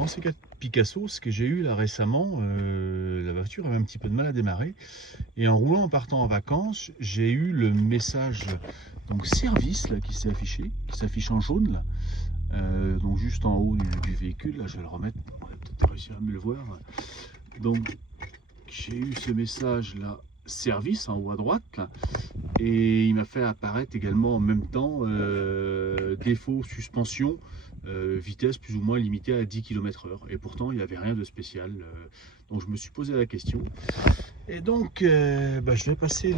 grand C4 Picasso, ce que j'ai eu là récemment, la voiture avait un petit peu de mal à démarrer. Et en roulant, en partant en vacances, j'ai eu le message donc service là, qui s'est affiché, qui s'affiche en jaune là. Donc juste en haut du véhicule, là je vais le remettre, on va peut-être réussir à mieux le voir. Donc j'ai eu ce message là, service en haut à droite là, et il m'a fait apparaître également en même temps défaut, suspension, vitesse plus ou moins limitée à 10 km/h. Et pourtant il n'y avait rien de spécial. Donc je me suis posé la question. Et donc je vais passer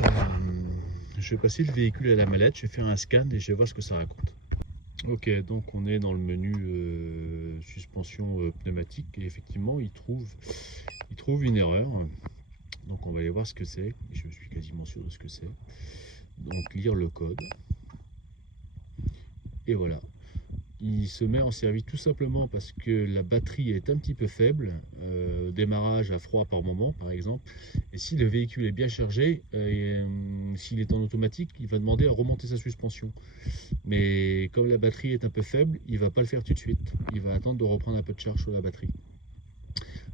le véhicule à la mallette, je vais faire un scan et je vais voir ce que ça raconte. Ok, donc on est dans le menu suspension pneumatique et effectivement il trouve une erreur. Donc on va aller voir ce que c'est. Je suis quasiment sûr de ce que c'est. Donc lire le code. Et voilà. Il se met en service tout simplement parce que la batterie est un petit peu faible, démarrage à froid par moment par exemple, et si le véhicule est bien chargé, s'il est en automatique, il va demander à remonter sa suspension. Mais comme la batterie est un peu faible, il ne va pas le faire tout de suite, il va attendre de reprendre un peu de charge sur la batterie.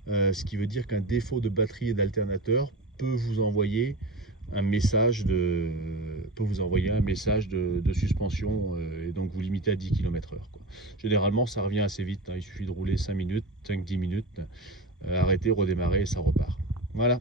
Ce qui veut dire qu'un défaut de batterie et d'alternateur peut vous envoyer un message de suspension et donc vous limitez à 10 km/h. Généralement ça revient assez vite, hein, il suffit de rouler 5 minutes, 5-10 minutes, arrêter, redémarrer et ça repart. Voilà.